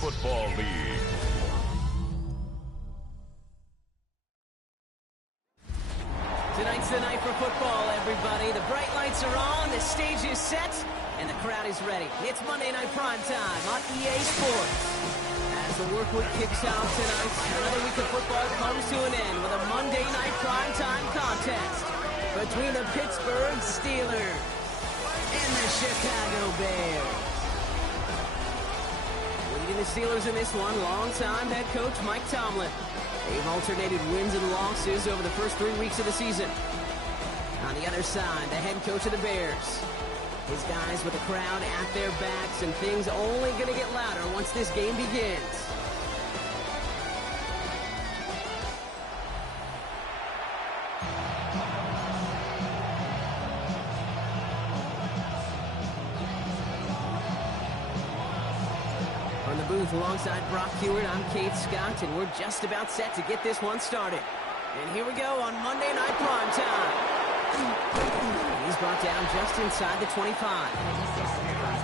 Football League. Tonight's the night for football, everybody. The bright lights are on, the stage is set, and the crowd is ready. It's Monday Night Prime Time on EA Sports. As the work week kicks off tonight, another week of football comes to an end with a Monday Night Prime Time contest between the Pittsburgh Steelers and the Chicago Bears. Leading the Steelers in this one, longtime head coach Mike Tomlin. They've alternated wins and losses over the first 3 weeks of the season. On the other side, the head coach of the Bears. His guys with the crowd at their backs, and things only going to get louder once this game begins. From the booth alongside Brock Hewitt, I'm Kate Scott, and we're just about set to get this one started. And here we go on Monday Night Prime Time. He's brought down just inside the 25.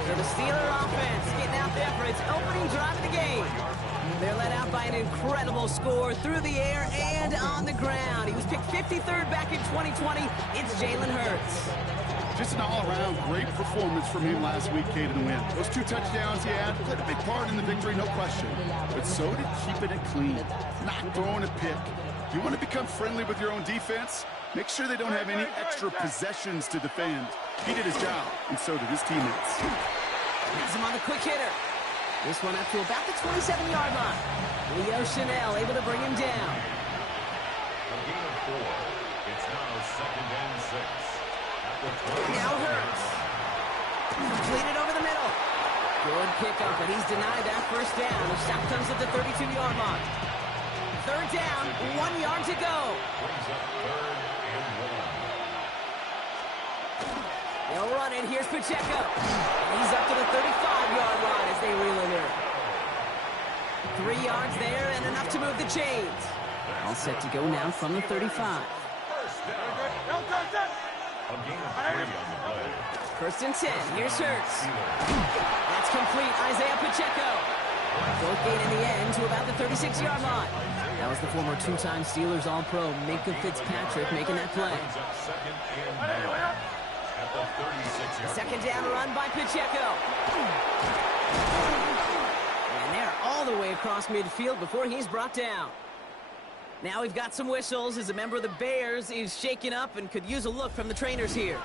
So the Steeler offense getting out there for its opening drive of the game. They're led out by an incredible score through the air and on the ground. He was picked 53rd back in 2020. It's Jalen Hurts. Just an all-around great performance from him last week, Kate, in the win. Those 2 touchdowns he had played a big part in the victory, no question. But so did keeping it clean, not throwing a pick. You want to become friendly with your own defense? Make sure they don't have any extra possessions to defend. He did his job, and so did his teammates. Has him on the quick hitter. This one up to about the 27-yard line. Leo Chanel able to bring him down. A gain of 4. It's now 2nd and 6. Now Hurts. Completed over the middle. Good pickup, but he's denied that first down. The stop comes at the 32-yard mark. 3rd down, 1 yard to go. Brings up 3rd and 1. They'll run it. Here's Pacheco. And he's up to the 35-yard line as they reel it in. 3 yards there and enough to move the chains. All set to go now from the 35. First down. A gain of 3 on the play. 1st and 10. Here's Hurts. That's complete. Isaiah Pacheco. Both gain in the end to about the 36-yard line. That was the former 2-time Steelers All-Pro Minka Fitzpatrick making that play. Brings up 2nd and 9 at the 36-yard. Second down run by Pacheco. And they're all the way across midfield before he's brought down. Now we've got some whistles as a member of the Bears is shaken up and could use a look from the trainers here.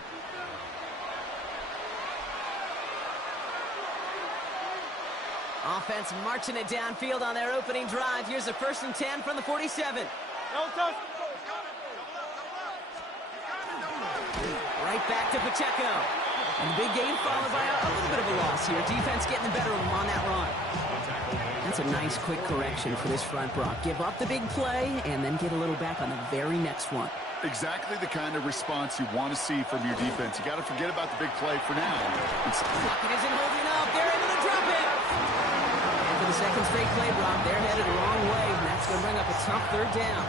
Offense marching it downfield on their opening drive. Here's a 1st and 10 from the 47. Right back to Pacheco. And the big gain followed by a little bit of a loss here. Defense getting the better of him on that run. That's a nice quick correction for this front, Brock. Give up the big play and then get a little back on the very next one. Exactly the kind of response you want to see from your defense. You got to forget about the big play for now. Pocket isn't holding up. They're able to drop it. And for the second straight play, Brock, they're headed the wrong way, and that's going to bring up a tough 3rd down.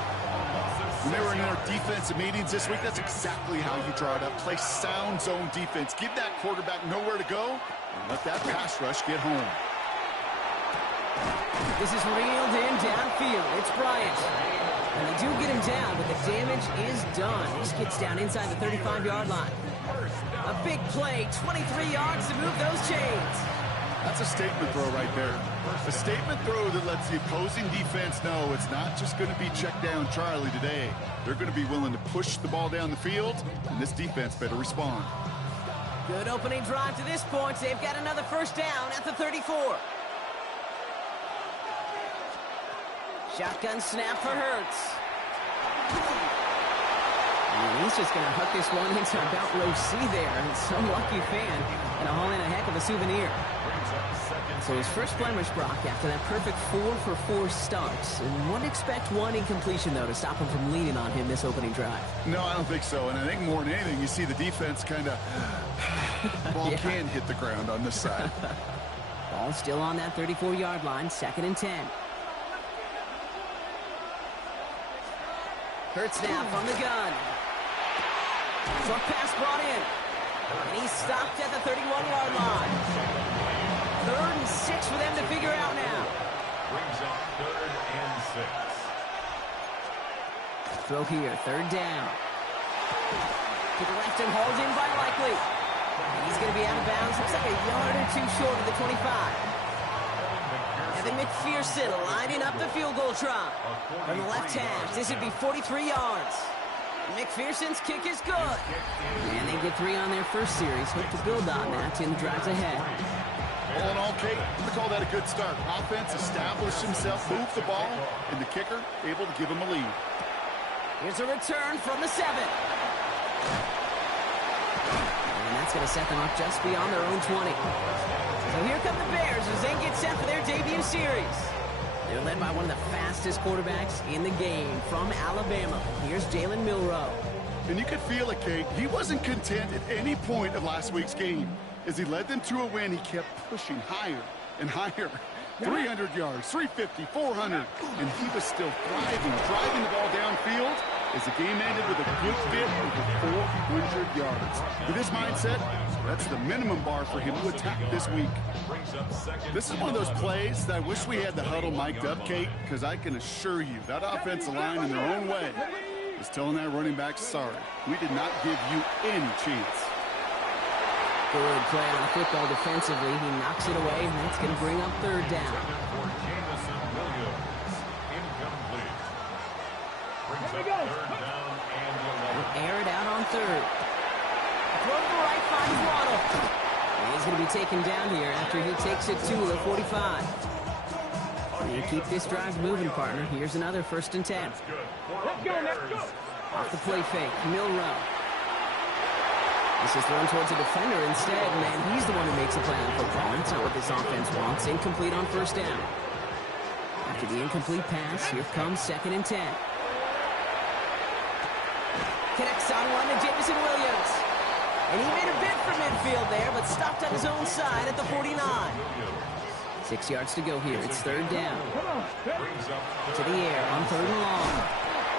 When they were in our defensive meetings this week, that's exactly how you draw it up. Play sound zone defense. Give that quarterback nowhere to go, and let that pass rush get home. This is reeled in downfield. It's Bryant. And they do get him down, but the damage is done. He skids down inside the 35-yard line. A big play, 23 yards to move those chains. That's a statement throw right there. A statement throw that lets the opposing defense know it's not just going to be check down Charlie today. They're going to be willing to push the ball down the field, and this defense better respond. Good opening drive to this point. They've got another 1st down at the 34. Shotgun snap for Hurts. And he's just going to hook this one into about row C there. And some lucky fan going to haul in a heck of a souvenir. So his first blemish, Brock, after that perfect 4-for-4 starts. And wouldn't expect one incompletion, though, to stop him from leaning on him this opening drive. No, I don't think so. And I think more than anything, you see the defense kind of... ball can hit the ground on this side. Ball still on that 34-yard line, 2nd and 10. Hurts now from the gun. Short pass brought in. And he's stopped at the 31-yard line. 3rd and 6 for them to figure out now. throw here, third down. To the left and hauled in by Likely. And he's going to be out of bounds. Looks like a yard or two short of the 25. Evan McPherson lining up the field goal try. From the left hash, this would be 43 yards. McPherson's kick is good. And they get 3 on their first series. Hope to build on that in the drives ahead. All in all, Kate, I call that a good start. Offense established himself, moved the ball, and the kicker able to give him a lead. Here's a return from the 7. And that's going to set them up just beyond their own 20. So here come the Bears as they get set for their debut series. They're led by one of the fastest quarterbacks in the game from Alabama. Here's Jalen Milroe. And you could feel it, Kate. He wasn't content at any point of last week's game. As he led them to a win, he kept pushing higher and higher. 300 yards, 350, 400, and he was still thriving, driving the ball downfield as the game ended with a good fit over 400 yards. With his mindset, that's the minimum bar for him to attack this week. This is one of those plays that I wish we had the huddle mic'd up, Kate, because I can assure you that offensive line in their own way is telling that running back, sorry, we did not give you any chance. Good play on the football defensively. He knocks it away, and that's going to bring up third down. We'll air it out on third. Throw to the right, finds Waddle. And he's going to be taken down here after he takes it to the 45. And keep this drive moving, partner. Here's another 1st and 10. Let's go. Off the play fake, Milroe. This is thrown towards a defender instead, and he's the one who makes a play on football. That's not what this offense wants. Incomplete on 1st down. After the incomplete pass, here comes 2nd and 10. Connects on one to Jameson Williams. And he made a bid for midfield there, but stopped on his own side at the 49. 6 yards to go here. It's 3rd down. To the air on 3rd and long.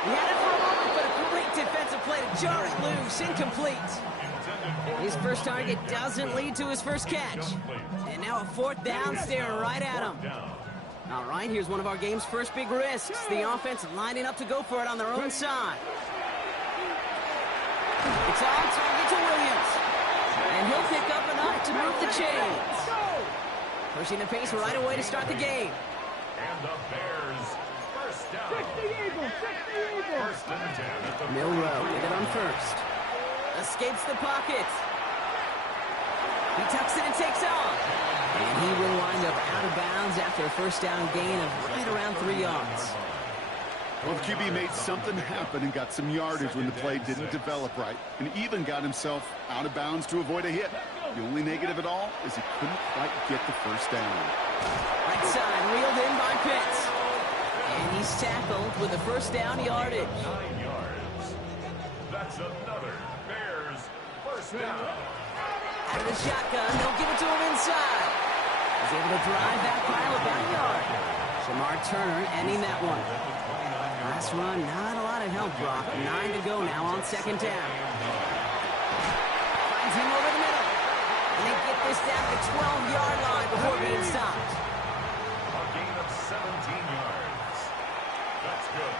He had it for a moment, but a great defensive play to jar it loose. Incomplete. His first target doesn't lead to his first catch. And now a 4th down staring right at him. All right, here's one of our game's first big risks. The offense lining up to go for it on their own side. It's on target to Williams. And he'll pick up enough to move the chains. Pushing the pace right away to start the game. And the Bears, first down. First and 10 at the Milroe with it on 1st. Escapes the pocket. He tucks it and takes off. And he will wind up out of bounds after a 1st down gain of right around 3 yards. Well, the QB made something happen and got some yardage when the play didn't develop right, and even got himself out of bounds to avoid a hit. The only negative at all is he couldn't quite get the 1st down. Right side, reeled in by Pitts. And he's tackled with the 1st down yardage. 9 yards. That's another Bears first down. Out of the shotgun, they'll give it to him inside. He's able to drive that pile about a yard. Shamar Turner ending that one. Last run, not a lot of help, Brock. 9 to go now on 2nd down. Finds him over the middle. And they get this down to the 12-yard line before being stopped. A gain of 17 yards. That's good.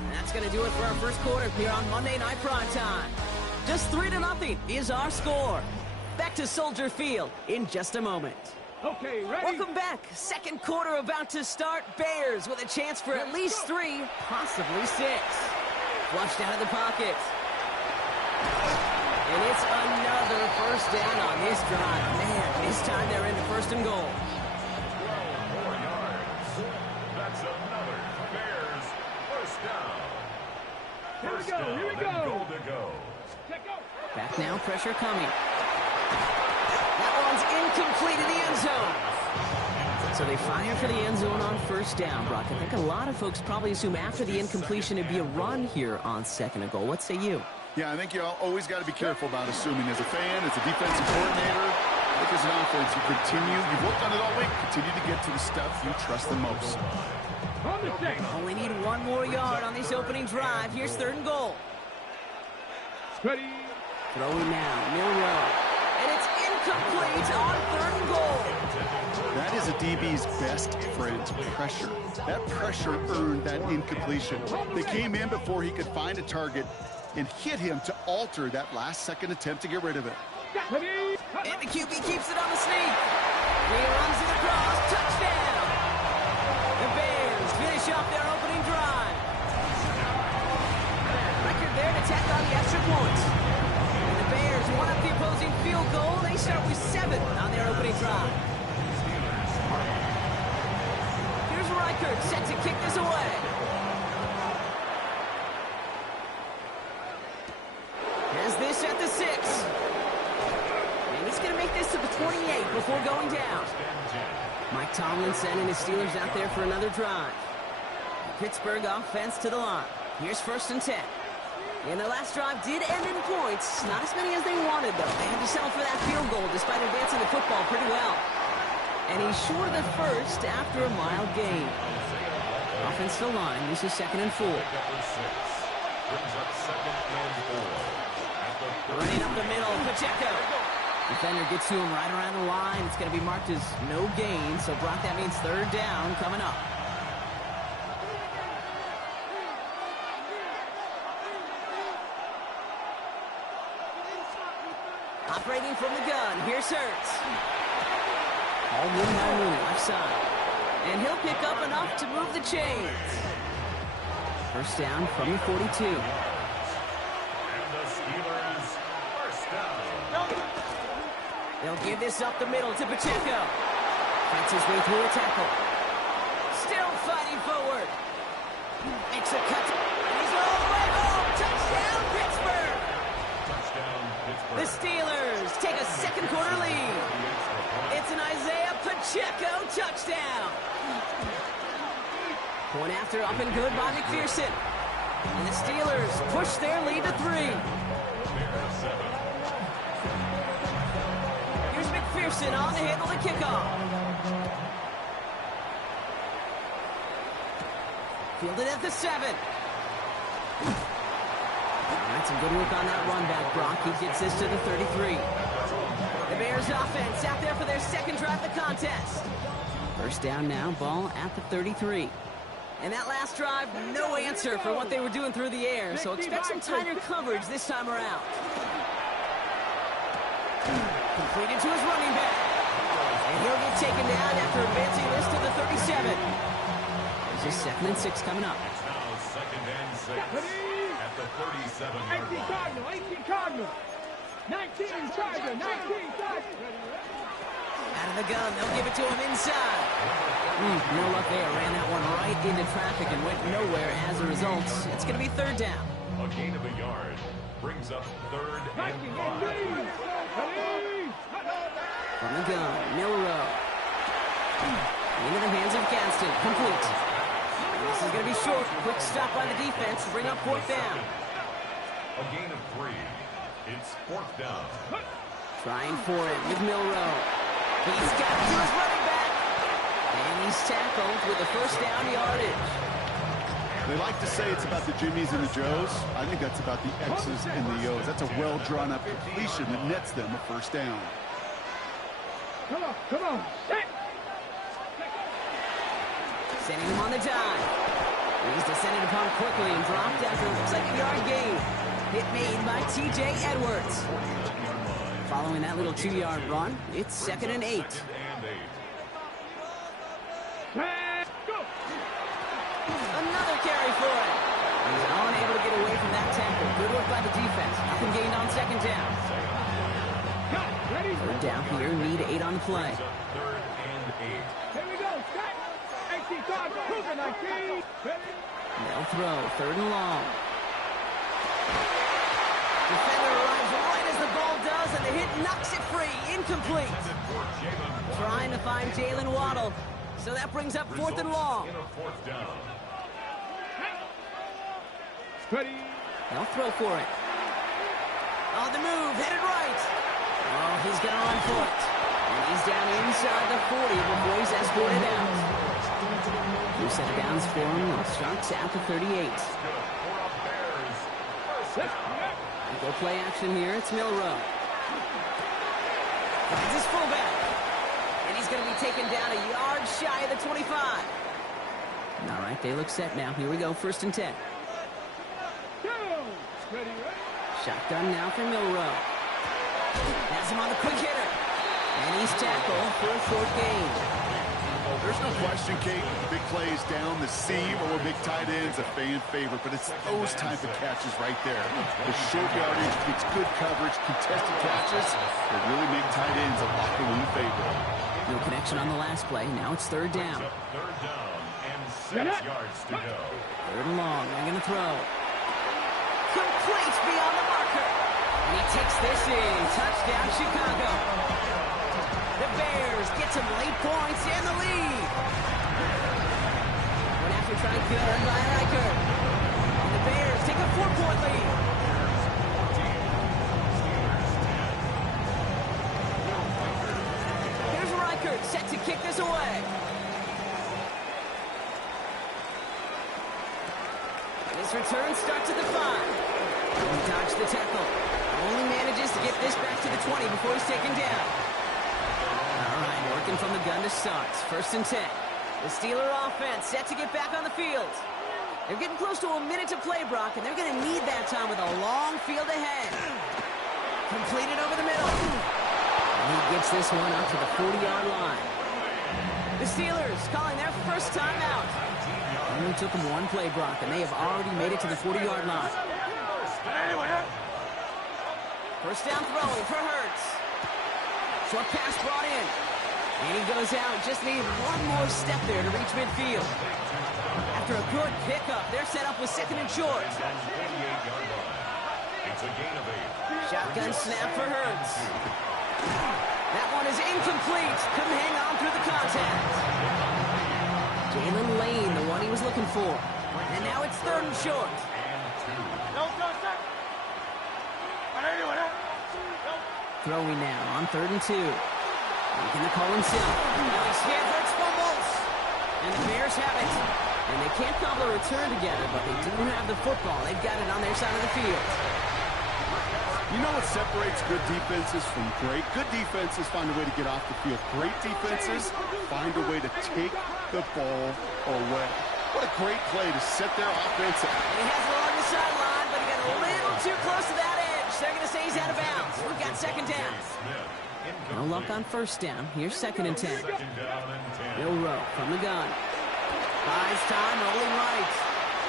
And that's going to do it for our first quarter here on Monday Night Primetime. Just 3-0 is our score. Back to Soldier Field in just a moment. Okay, ready? Welcome back. 2nd quarter about to start. Bears with a chance for at least 3, possibly 6. Flushed out of the pocket. And it's another 1st down on this drive. Man, this time they're into 1st and goal. 12 more yards. That's another Bears first down. Here we First go, down here we and go. goal to go. Check out. Back now, pressure coming. That one's incomplete in the end zone. So they fire for the end zone on 1st down, Brock. I think a lot of folks probably assume after the incompletion it'd be a run here on 2nd and goal. What say you? Yeah, I think you always got to be careful about assuming. As a fan, as a defensive coordinator, look, as an offense, you've worked on it all week, continue to get to the stuff you trust the most. On the set. Only need 1 more yard on this opening drive. Here's 3rd and goal. Ready? Throwing now, Milroe. And it's incomplete on 3rd and goal. That That is a DB's best friend, pressure. That pressure earned that incompletion. They came in before he could find a target and hit him to alter that last-second attempt to get rid of it. And the QB keeps it on the sneak. He runs it across. Touchdown. The Bears finish off their opening drive. Record there to tack on the extra points. And the Bears one up the opposing field goal. They start with 7 on their opening drive. Here's Reichert set to kick this away. Has this at the 6. And he's going to make this to the 28 before going down. Mike Tomlin sending his Steelers out there for another drive. The Pittsburgh offense to the line. Here's 1st and 10. And their last drive did end in points. Not as many as they wanted, though. They had to settle for that field goal despite advancing the football pretty well. And he's short of the first after a mild gain. Offense to the line. This is 2nd and 4. Running up the middle, Pacheco. Defender gets to him right around the line. It's going to be marked as no gain. So, Brock, that means 3rd down coming up. Operating from the gun, here's Hurts. All moving by Mooney, left side. And he'll pick up enough to move the chains. 1st down from the 42. And the Steelers, 1st down. They'll give this up the middle to Pacheco. Fights his way through a tackle. Still fighting forward. Makes a cut. And he's all the way home. Touchdown, Pittsburgh. Touchdown, Pittsburgh. The Steelers take a 2nd quarter lead. It's an Isaiah Pacheco touchdown. Point after up and good by McPherson. And the Steelers push their lead to 3. Here's McPherson on to handle the kickoff. Fielded at the 7. That's some good work on that run back, Brock. He gets this to the 33. The Bears offense out there for their 2nd drive of the contest. 1st down now, ball at the 33. And that last drive, no answer for what they were doing through the air, so expect some tighter coverage this time around. Completed to his running back. And he'll get taken down after advancing this to the 37. There's his 2nd and 6 coming up. It's now 2nd and 6 at the 37-yard 18 line. Cardinal, 18 Cardinal. 19 Charger, 19 Charger. Out of the gun, they'll give it to him inside. No luck there. Ran that one right into traffic and went nowhere as a result. It's going to be 3rd down. A gain of a yard brings up 3rd and 5. From the gun, Milrow. Into the hands of Gaston. Complete. And this is going to be short. Quick stop by the defense to bring up 4th down. A gain of 3. It's 4th down. Trying for it with Milrow. He's got it to his running back. And he's tackled with a 1st down yardage. They like to say it's about the Jimmies and the Joes. I think that's about the X's and the O's. That's a well-drawn-up completion that nets them a 1st down. Come on, come on. Set. Sending him on the dive. He's descended upon quickly and dropped after it looks like a yard gain. Hit made by T.J. Edwards. Following that little 2-yard run, it's 2nd and 8. Go. Another carry for it. He's unable to get away from that tackle. Good work by the defense. Nothing gained on 2nd down. Go. Ready? 3rd down here, need 8 on the play. 3rd and 8. Here we go. Set. 18 Cardinal. Cooper, 19. Ready? They'll throw, 3rd and long. Defender arrives right as the ball does, and the hit knocks it free. Incomplete. Trying to find Jalen Waddle. So that brings up 4th and long. In a 4th down. Ready? They'll throw for it. On the move, headed right. Oh, he's going to run for it. And he's down inside the 40 before he's escorted out. New set of downs for him. Starts at the 38. Go play action here. It's Milrow. Finds his fullback. And he's going to be taken down a yard shy of the 25. All right, they look set now. Here we go, 1st and 10. Shotgun now for Milrow. Has him on the quick hitter. And he's tackled for a short gain. There's no question, Kate, big plays down the seam or big tight ends, a fan favorite, but it's those type of catches right there. The short yardage gets good coverage, contested catches that really make tight ends a locker room favorite. No connection on the last play. Now it's 3rd down. 3rd down and 6 yards to go. 3rd and long. They're going to throw. Complete beyond the marker. And he takes this in. Touchdown, Chicago. The Bears get some late points and the lead. One after try good by Riker. And the Bears take a 4-point lead. Here's Riker set to kick this away. This return starts at the 5. He dodged the tackle. Only manages to get this back to the 20 before he's taken down. All right, working from the gun to start. 1st and 10. The Steeler offense set to get back on the field. They're getting close to a minute to play, Brock, and they're going to need that time with a long field ahead. Completed over the middle. And he gets this one up to the 40-yard line. The Steelers calling their first time out. Only took them one play, Brock, and they have already made it to the 40-yard line. 1st down throwing for Hurts. Short pass brought in. And he goes out. Just needed one more step there to reach midfield. After a good pickup, they're set up with 2nd and short. It's a gain of 8. Shotgun snap for Hurts. That one is incomplete. Couldn't hang on through the contact. Jalen Lane, the one he was looking for. And now it's 3rd and short. Throwing now on 3rd and 2. Making the call himself. Hurts fumbles. And the Bears have it. And they can't cobble a return together, but they do have the football. They've got it on their side of the field. You know what separates good defenses from great? Good defenses find a way to get off the field. Great defenses find a way to take the ball away. What a great play to set their offense up. He has it along the sideline, but he got a little too close to that edge. They're going to say he's out of bounds. We've got 2nd down. No luck on 1st down. Here's 2nd and 10. Milrow from the gun. Buys time, rolling right.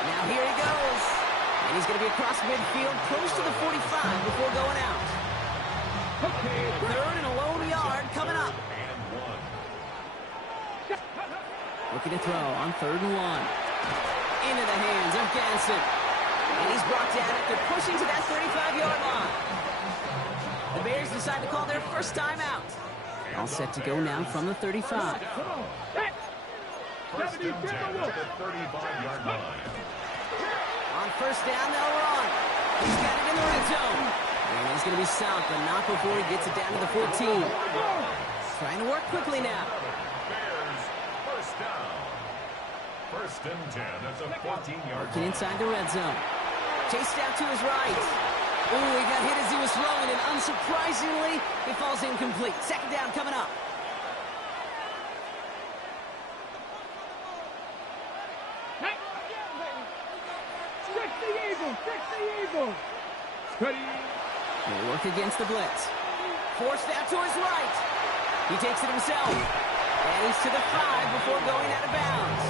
Now here he goes. And he's going to be across midfield, close to the 45 before going out. 3rd and a lone yard coming up. Looking to throw on 3rd and 1. Into the hands of Ganson. And he's brought down after pushing to that 35-yard line. The Bears decide to call their first timeout. All set to go now from the 35. 1st and 10 at the 35-yard line. On 1st down, they'll run. He's got it in the red zone. And he's going to be stopped, but not before he gets it down to the 14. Trying to work quickly now. Bears, 1st down. 1st and 10 at the 14-yard Working line. inside the red zone. Chased out to his right. Ooh, he got hit as he was throwing, and unsurprisingly, he falls incomplete. 2nd down coming up. They work against the blitz. Forced out to his right. He takes it himself. And he's to the 5 before going out of bounds.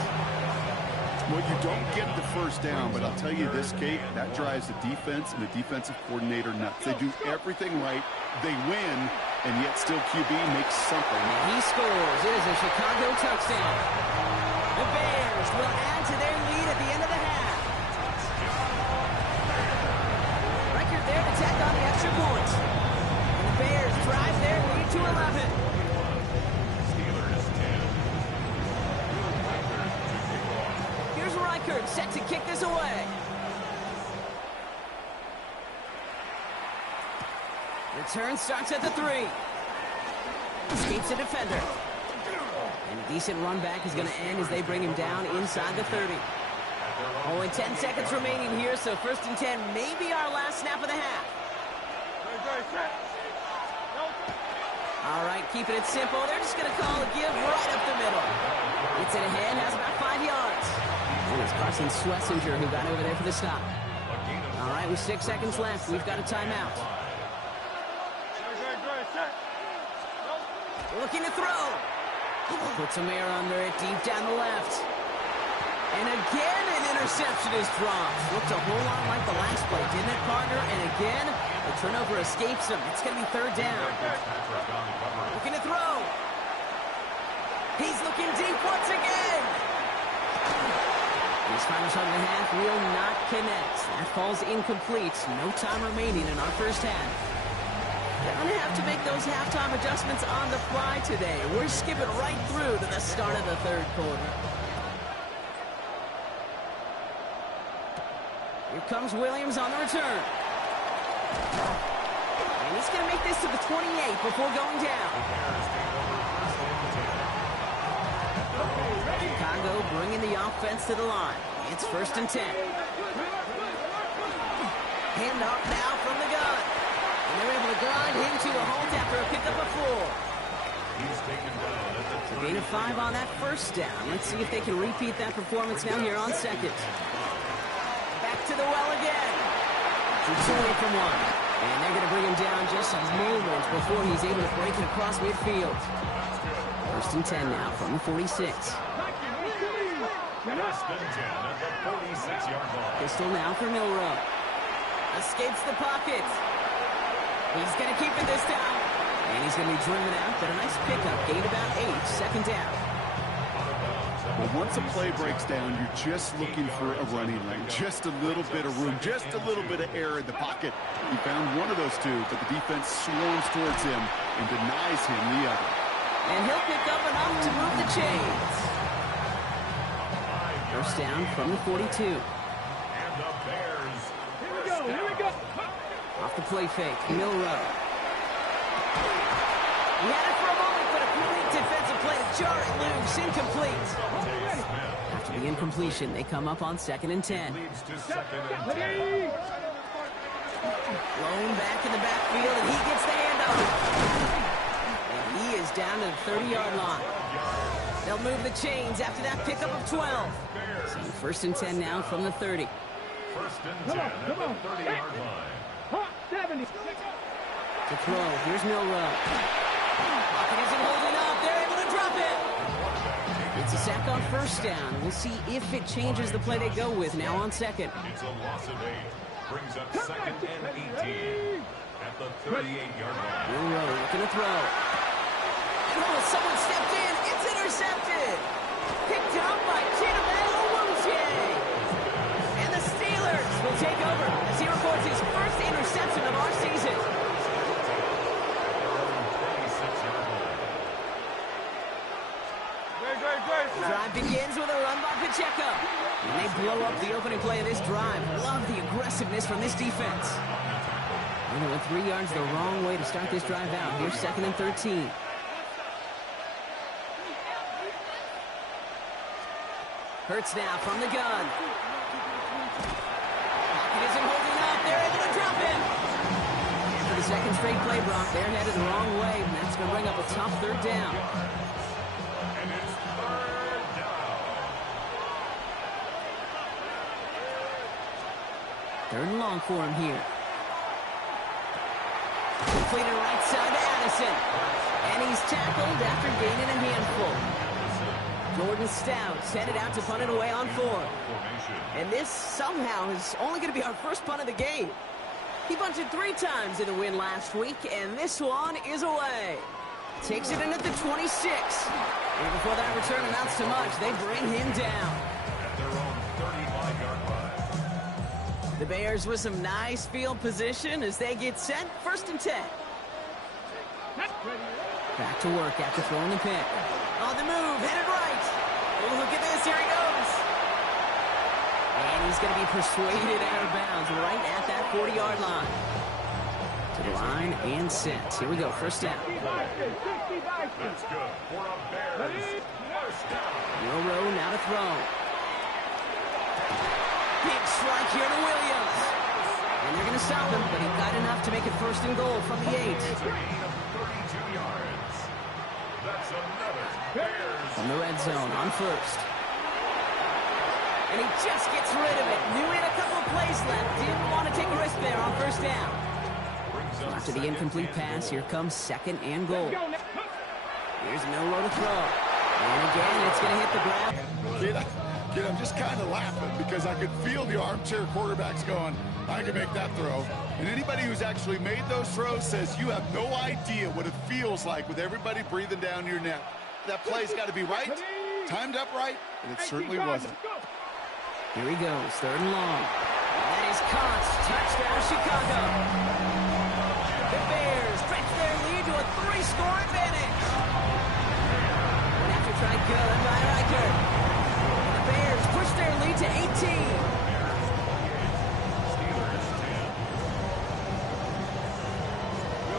Well, you don't get the 1st down, but I'll tell you this, Kate, that drives the defense and the defensive coordinator nuts. They do everything right. They win, and yet still QB makes something. And he scores. It is a Chicago touchdown. The Bears will add to their lead at the end of the half. Record there to tack on the extra point. And the Bears drive their lead to 11. Steelers 10. Here's Reichert set to kick this away. Return starts at the 3. Escapes a defender. And a decent run back is going to end as they bring him down inside the 30. Only 10 seconds remaining here, so 1st and 10 may be our last snap of the half. All right, keeping it simple. They're just going to call a give right up the middle. Gets it ahead, has about 5 yards. And it's Carson Schlesinger who got over there for the stop. All right, with 6 seconds left, we've got a timeout. Looking to throw. Puts some air under it, deep down the left. And again, an interception is dropped. Looked a whole lot like the last play, didn't it, partner? And again, the turnover escapes him. It's going to be 3rd down. Looking to throw. He's looking deep once again. His final shot in the half will not connect. That falls incomplete. No time remaining in our first half. They're going to have to make those halftime adjustments on the fly today. We're skipping right through to the start of the 3rd quarter. Here comes Williams on the return. And he's going to make this to the 28 before going down. Chicago bringing the offense to the line. It's 1st and 10. Hand off now from the gun. And they're able to grind him to a halt after a pickup of 4. He's taken down at the Gain of 5 on that 1st down. Let's see if they can repeat that performance now here on 2nd. Back to the well again. Keeps away from 1. And they're going to bring him down just a moment before he's able to break it across midfield. 1st and 10 now from the 46. First and 10 at the 46-yard line. Pistol now for Milrow. Escapes the pocket. He's going to keep it this time. And he's going to be driven out, but a nice pickup. Gain about 8. 2nd down. Well, once a play breaks down, you're just looking for a running lane. Just a little bit of room, just a little bit of air in the pocket. He found one of those two, but the defense swarms towards him and denies him the other. And he'll pick up enough to move the chains. 1st down from the 42. And the Bears. Here we go. Off the play fake, Milrow. He had it for a moment, but a complete defensive play to jar it loose, incomplete. After the incompletion, they come up on 2nd and 10. Leads to 2nd and 10. Blown back in the backfield, and he gets the handoff. And he is down to the 30-yard line. They'll move the chains after that pickup of 12. So 1st and 10 now from the 30. 1st and 10 at the 30-yard line. 70. To throw, here's Milrow. Pocket isn't holding up, they're able to drop it. It's a sack on 1st down. We'll see if it changes the play they go with now on 2nd. It's a loss of 8. Brings up 2nd and 18 at the 38-yard line. Milrow looking to throw. Oh, someone stepped in. It's intercepted. Picked up by Chinemedo Awuzie. And the Steelers will take over as he records his 1st interception of our season. The drive begins with a run by Pacheco. And they blow up the opening play of this drive. Love the aggressiveness from this defense. And they went 3 yards the wrong way to start this drive out. Here's 2nd and 13. Hurts now from the gun. Pocket isn't holding up. They're able to drop him. And for the 2nd straight play, Brock, they're headed the wrong way, and that's going to bring up a tough 3rd down. And it's 3rd down. 3rd and long for him here. Completed right side to Addison. And he's tackled after gaining a handful. Jordan Stout's headed out to punt it away on 4. And this somehow is only going to be our 1st punt of the game. He bunted 3 times in the win last week, and this one is away. Takes it in at the 26. And before that return amounts to much, they bring him down. At their own 35-yard line. The Bears with some nice field position as they get set. 1st and 10. Back to work after throwing the pick. On the move, headed right. Oh, look at this, here he goes. And he's going to be persuaded out of bounds right at that 40-yard line. To the line and set. Here we go, 1st down. That's good for a Bears 1st down. Milrow now to throw. Big strike here to Williams. And they're going to stop him, but he got enough to make it 1st and goal from the 8. Gain of 32 yards. That's another Bears. From the red zone on first. And he just gets rid of it. Knew he had a couple of plays left. Didn't want to take a risk there on first down. After the incomplete pass, here comes second and goal. Here's Milrow to throw. And again, it's going to hit the ground. Kid, I'm just kind of laughing because I could feel the armchair quarterbacks going, I can make that throw. And anybody who's actually made those throws says you have no idea what it feels like with everybody breathing down your neck. That play's got to be right, timed up right, and it certainly wasn't. Here he goes, third and long. That is caught. Touchdown, Chicago. The Bears stretch their lead to a 3-score advantage. And after trying good by Reichert, the Bears push their lead to 18.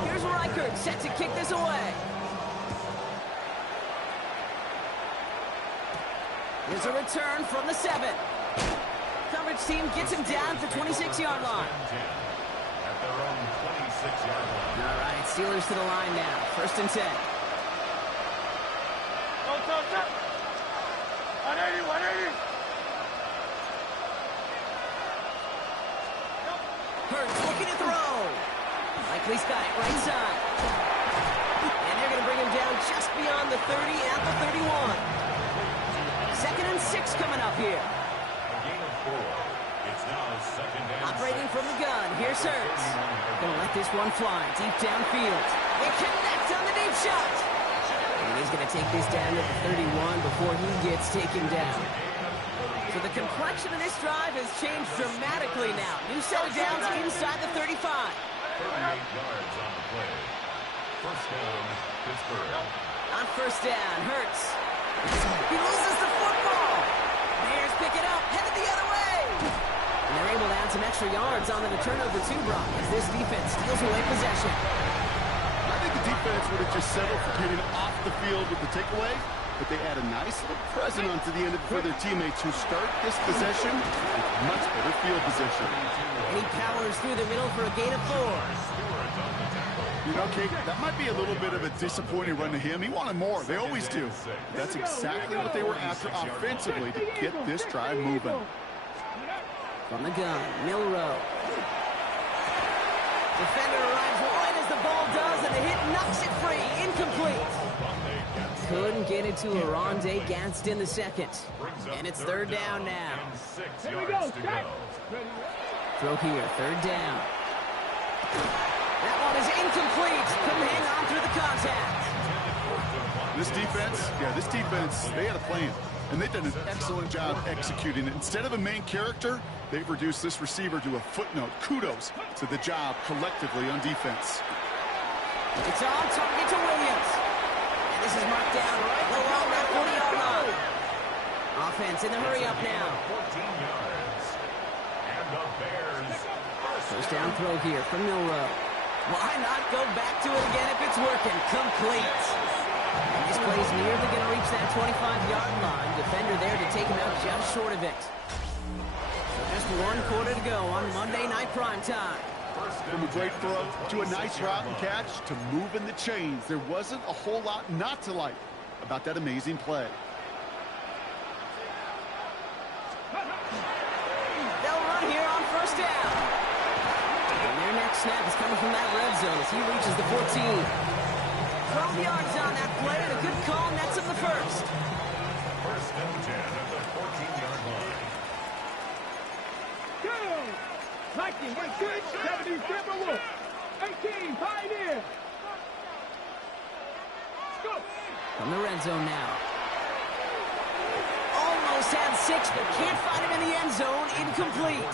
Here's Reichert set to kick this away. There's a return from the 7. Coverage team gets him down at the 26-yard line. At their own 26-yard line. All right, Steelers to the line now. First and 10. 180, 180. Hurts looking to throw. Likely's got it right side. And they're going to bring him down just beyond the 30 at the 31. Second and 6 coming up here. A gain of 4. It's now second and Operating 6. from the gun. Here's Hurts. Gonna let this one fly deep downfield. They connect on the deep shot. And he's gonna take this down to the 31 before he gets taken down. So the complexion of this drive has changed dramatically now. New set of downs inside the 35. 38 yards on the play. First down, Pittsburgh. On first down, Hurts. He loses the football. Bears pick it up, headed the other way. And they're able to add some extra yards onto the turnover too, Brock, as this defense steals away possession. I think the defense would have just settled for getting off the field with the takeaway, but they add a nice little present onto the end of it for their teammates who start this possession with much better field position. And he powers through the middle for a gain of 4. You know, Kate, that might be a little bit of a disappointing run to him. He wanted more. They always do. That's exactly what they were after offensively to get this drive moving. From the gun, Milrow. Defender arrives wide as the ball does, and the hit knocks it free. Incomplete. Couldn't get it to Aronde Gadsden the second. And it's third down now. 6 Here we yards go. to go. Throw here, third down. That one is incomplete. Couldn't hang on through the contact. This defense, they had a plan. And they've done an excellent job executing it. Instead of a main character, they've reduced this receiver to a footnote. Kudos to the job collectively on defense. It's on target to Williams. And this is marked down right along that 40-yard line. Offense in the hurry-up now. 14 yards. And the Bears. First down throw here from Milrow. Why not go back to it again if it's working? Complete. And this play's nearly going to reach that 25-yard line. Defender there to take him out just short of it. So just 1 quarter to go on Monday Night Primetime. From a great throw to a nice route and catch to moving the chains. There wasn't a whole lot not to like about that amazing play. They'll run here on first down. And their next snap is coming from that red zone as he reaches the 14. 12 yards on that play, and a good call nets him the first. First and 10 at the 14-yard line. Go! 19, wait, good. 70, Timberwolf. 18, Pioneer. Go! From the red zone now. Almost had 6, but can't find him in the end zone. Incomplete.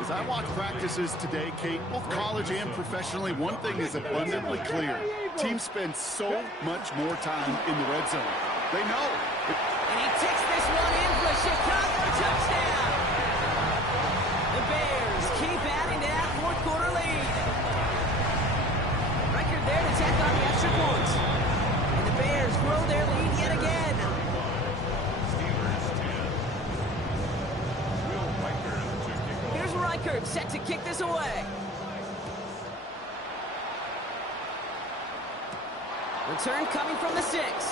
As I watch practices today, Kate, both college and professionally, one thing is abundantly clear. Teams spend so much more time in the red zone. They know. And he takes this one in for a Chicago touchdown. The Bears keep adding to that fourth quarter lead. Record there to tack on the extra point. And the Bears grow their lead yet again. Here's Reichert set to kick this away. Return coming from the 6. Finds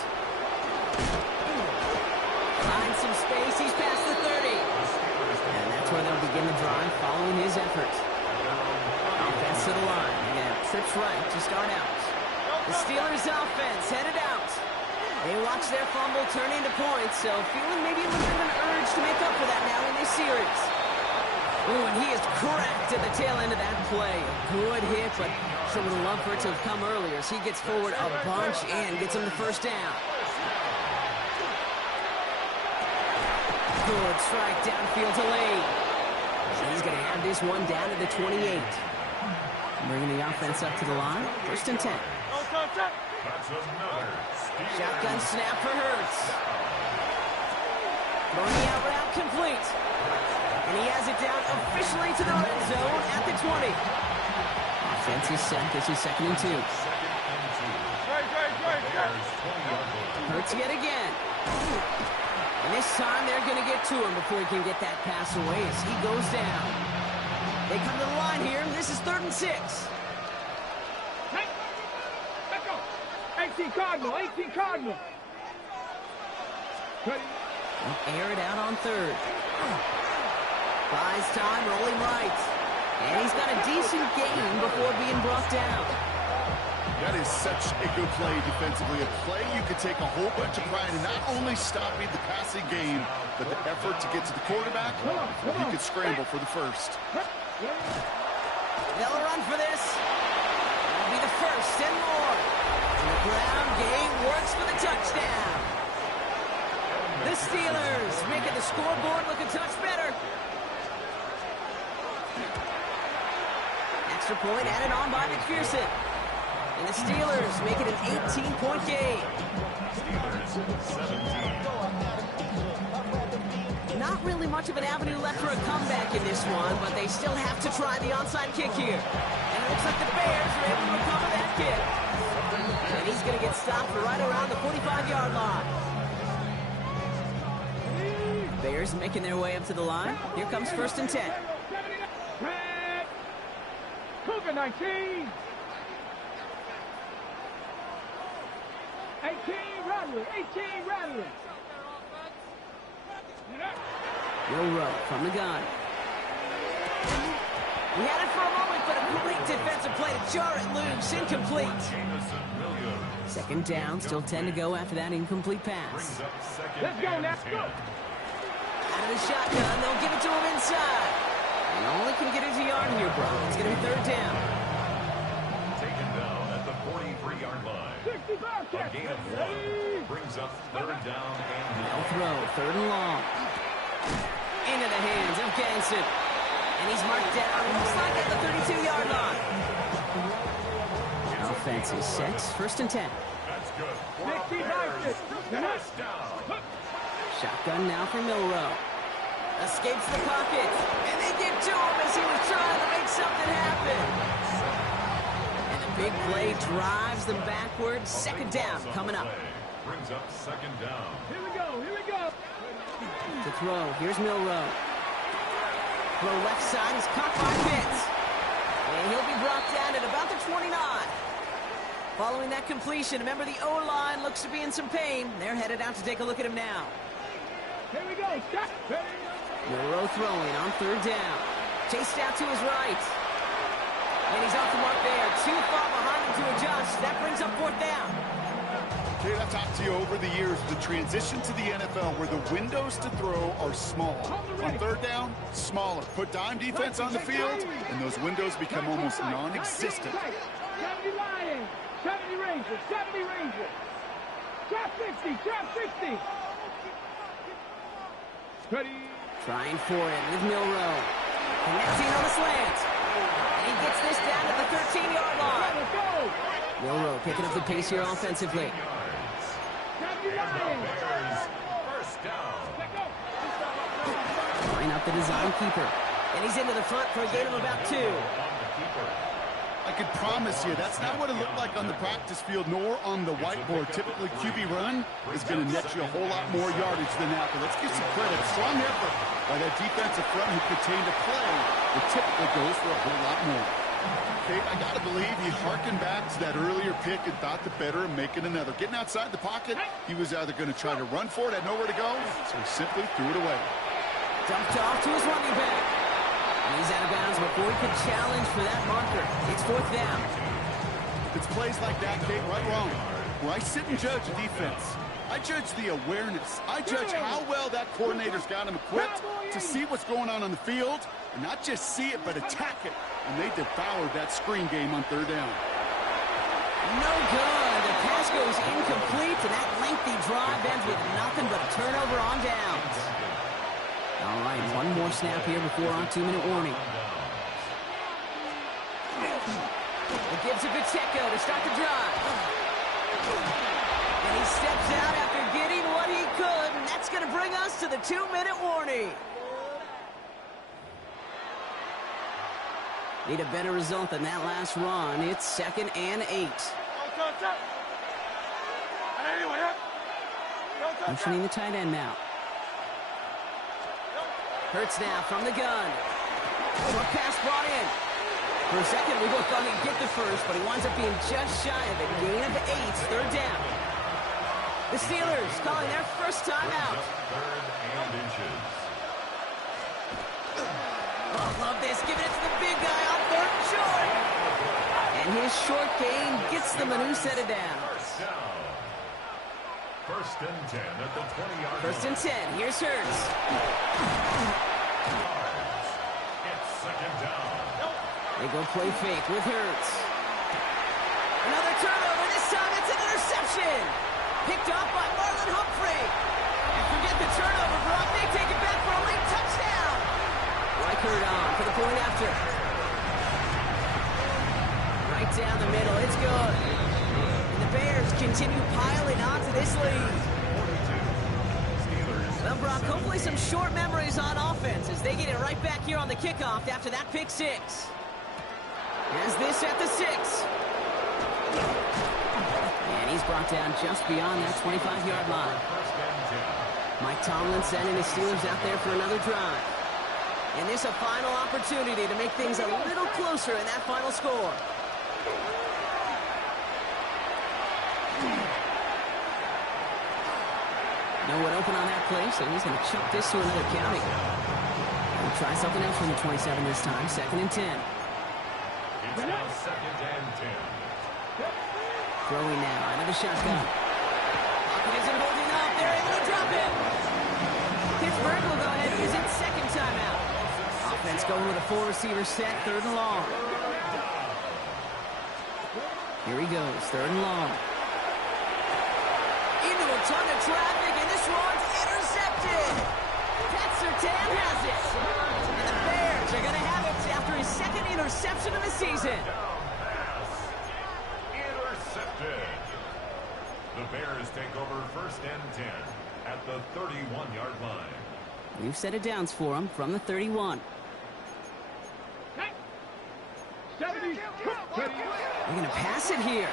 some space. He's past the 30. And that's where they'll begin the drive following his effort. Offense to the line. And trips right to start out. The Steelers offense headed out. They watch their fumble turn into points, so feeling maybe a little bit of an urge to make up for that now in this series. Ooh, and he is cracked at the tail end of that play. A good hit, but sure would have loved for it to have come earlier as he gets forward a bunch and gets him the first down. Good strike downfield to Lane. He's going to have this one down to the 28. Bringing the offense up to the line. First and 10. Shotgun snap for Hurts. Throwing the out route complete. And he has it down officially to the red zone at the 20. Offense is set. This is 2nd and 2. Hurts yet again. And this time they're going to get to him before he can get that pass away as he goes down. They come to the line here. This is 3rd and 6. 18 Cardinal, 18 Cardinal. Air it out on 3rd. Buys time, rolling right. And he's got a decent gain before being brought down. That is such a good play defensively. A play you could take a whole bunch of pride in not only stopping the passing game, but the effort to get to the quarterback. You could scramble for the first. They'll run for this. That'll be the first and more. And the ground game works for the touchdown. The Steelers making the scoreboard look a touch better. Extra point added on by McPherson. And the Steelers make it an 18-point game. Not really much of an avenue left for a comeback in this one, but they still have to try the onside kick here. And it looks like the Bears are able to recover that kick. And he's going to get stopped right around the 45-yard line. Bears making their way up to the line. Here comes 1st and 10. Cougar 19. 18 Rattler, 18 Rattler. Will Rowe from the gun. He had it for a moment, but a great defensive play to jar it loose. Incomplete. 2nd down, still 10 to go after that incomplete pass. Let's go now. Go. Out of the shotgun, they'll give it to him inside. And only can get it a yard here, bro. It's going to be 3rd down. Taken down at the 43-yard line. 65 A gain of 1 brings up 3rd down and They'll throw 3rd and long. Into the hands of Ganson. And he's marked down, looks like at the 32-yard line. Offense is set. 1st and 10. that's good. Shotgun now for Milroe. Escapes the pocket. And they get to him as he was trying to make something happen. And the big play drives them backwards. 2nd down coming up. Brings up 2nd down. Here we go, here we go. To throw. Here's Milroe. Throw left side. He's caught by Pitts. And he'll be brought down at about the 29. Following that completion, remember the O-line looks to be in some pain. They're headed out to take a look at him now. Here we go, stop. Milroe throwing on 3rd down. Chased out to his right. And he's off the mark there. Too far behind him to adjust. That brings up 4th down. Kate, I've talked to you over the years, the transition to the NFL where the windows to throw are small. On 3rd down, smaller. Put dime defense on the field, and those windows become almost non-existent. 70 Lions, 70 Rangers, 70 Rangers. Trap 60, trap 60. Ready. Trying for it with Milroe. Connecting on the slant. And he gets this down at the 13-yard line. Let's go. Milroe picking up the pace here offensively. 70 Lions. First down. Let's go. Line up the design keeper. And he's into the front for a gain of about 2. I can promise you, that's not what it looked like on the practice field, nor on the whiteboard. Typically, QB run is going to net you a whole lot more yardage than that. But let's give some credit. Strong effort by that defensive front who contained a play that typically goes for a whole lot more. Kate, I got to believe he harkened back to that earlier pick and thought the better of making another. Getting outside the pocket, he was either going to try to run for it, had nowhere to go, so he simply threw it away. Dumped off to his running back. And he's out of bounds before he could challenge for that marker. It's 4th down. It's plays like that, Kate, right wrong, where I sit and judge a defense. I judge the awareness. I judge how well that coordinator's got him equipped to see what's going on the field, and not just see it, but attack it. And they devoured that screen game on 3rd down. No good. The pass goes incomplete, and that lengthy drive ends with nothing but a turnover on downs. All right, one more snap here before our 2-minute warning. It gives it Pacheco to start the drive. And he steps out after getting what he could, and that's going to bring us to the 2-minute warning. Need a better result than that last run. It's 2nd and 8. Motioning the tight end now. Hurts now from the gun. Short pass brought in. For a second, we both thought he'd get the first, but he winds up being just shy of a gain of 8. 3rd down. The Steelers calling their first timeout. 3rd and inches. Oh, love this. Giving it to the big guy on 3rd and short. And his short gain gets them a new set of downs. First down. 1st and 10 at the 20-yard line. 1st and 10. Here's Hurts. It's 2nd down. They go play fake with Hurts. Another turnover. This time it's an interception. Picked off by Marlon Humphrey. And forget the turnover, Brock. They take it back for a late touchdown. Reichert on for the point after. Right down the middle. It's good. And the Bears continue piling onto this lead. Well, Brock, hopefully some short memories on offense as they get it right back here on the kickoff after that pick 6. As this at the 6. And he's brought down just beyond that 25-yard line. Mike Tomlin sending the Steelers out there for another drive. And this a final opportunity to make things a little closer in that final score. No one open on that play, so he's going to chuck this to another county. We'll try something else from the 27 this time. 2nd and 10. It's now 2nd and 10. Throwing now out of the shotgun. Pocket isn't holding up. They're able to drop it. Pittsburgh will go ahead and use its 2nd timeout. Offense going with a 4-receiver set. 3rd and long. Here he goes. 3rd and long. Into a ton of traffic, and this one's intercepted. Pat Surtain has it. And the Bears are going to have it after his 2nd interception of the season. Intercepted. The Bears take over 1st and 10 at the 31-yard line. We've set it downs for him from the 31. They're They're going to pass it here.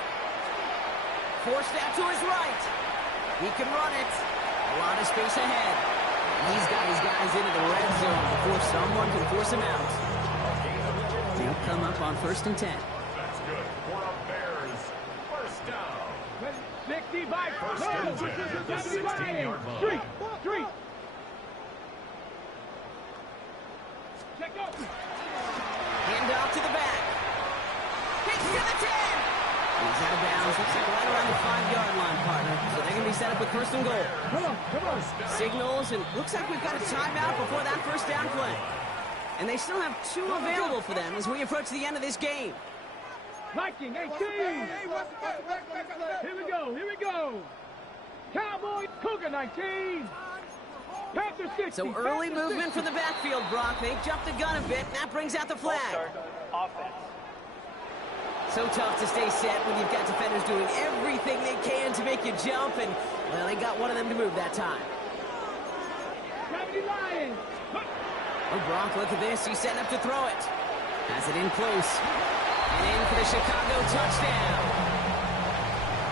Forced out to his right. He can run it. A lot of space ahead. He's got his guys into the red zone before someone can force him out. They'll come up on 1st and 10. That's good for a Bears. 1st down. 65. 1st and 10 at the 16-yard line. Street. Check up. Hand off to the back. Kicks to the 10. He's out of bounds. Looks like right around the 5-yard line, partner. So they're going to be set up with 1st and goal. Come on. Signals, and looks like we've got a timeout before that 1st down play. And they still have 2 available for them as we approach the end of this game. Viking 18. Here we go. Cowboy Cougar 19. Panther 60. So early movement for the backfield, Brock. They jumped the gun a bit, and that brings out the flag. Offense. So tough to stay set when you've got defenders doing everything they can to make you jump, and, well, they got one of them to move that time. Lions. Oh, Brock, look at this. He's setting up to throw it. Has it in close. And in for the Chicago touchdown.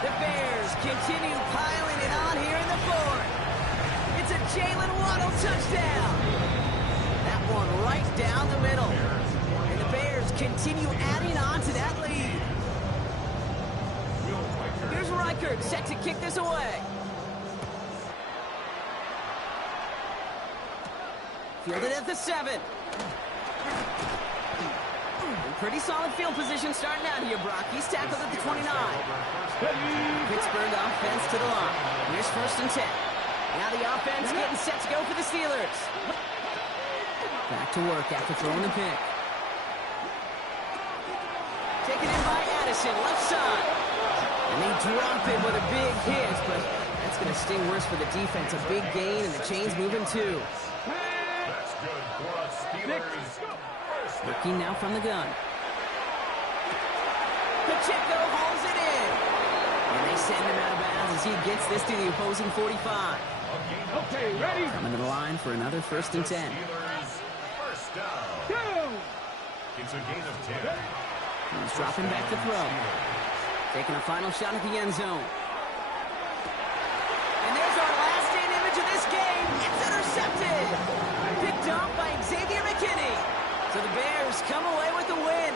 The Bears continue piling it on here in the 4th. It's a Jalen Waddle touchdown. That one right down the middle. And the Bears continue adding on to that lead. Here's Reichert, set to kick this away. Fielded at the 7. Pretty solid field position starting out here, Brock. He's tackled at the 29. Pittsburgh offense to the line. Here's 1st and 10. Now the offense getting set to go for the Steelers. Back to work after throwing the pick. Taken in by Addison, left side. And they drop it with a big hit, but that's going to sting worse for the defense. A big gain, and the chain's moving too. That's good for us, Steelers. Looking now from the gun. Pacheco hauls it in. And they send him out of bounds as he gets this to the opposing 45. Okay, ready? Coming to the line for another 1st and 10. Steelers, first down. Go! It's a gain of 10. He's dropping back to throw. Taking a final shot at the end zone. And there's our last stand image of this game. It's intercepted. Picked off by Xavier McKinney. So the Bears come away with the win.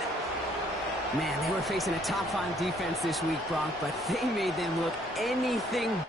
Man, they were facing a top 5 defense this week, Brock, but they made them look anything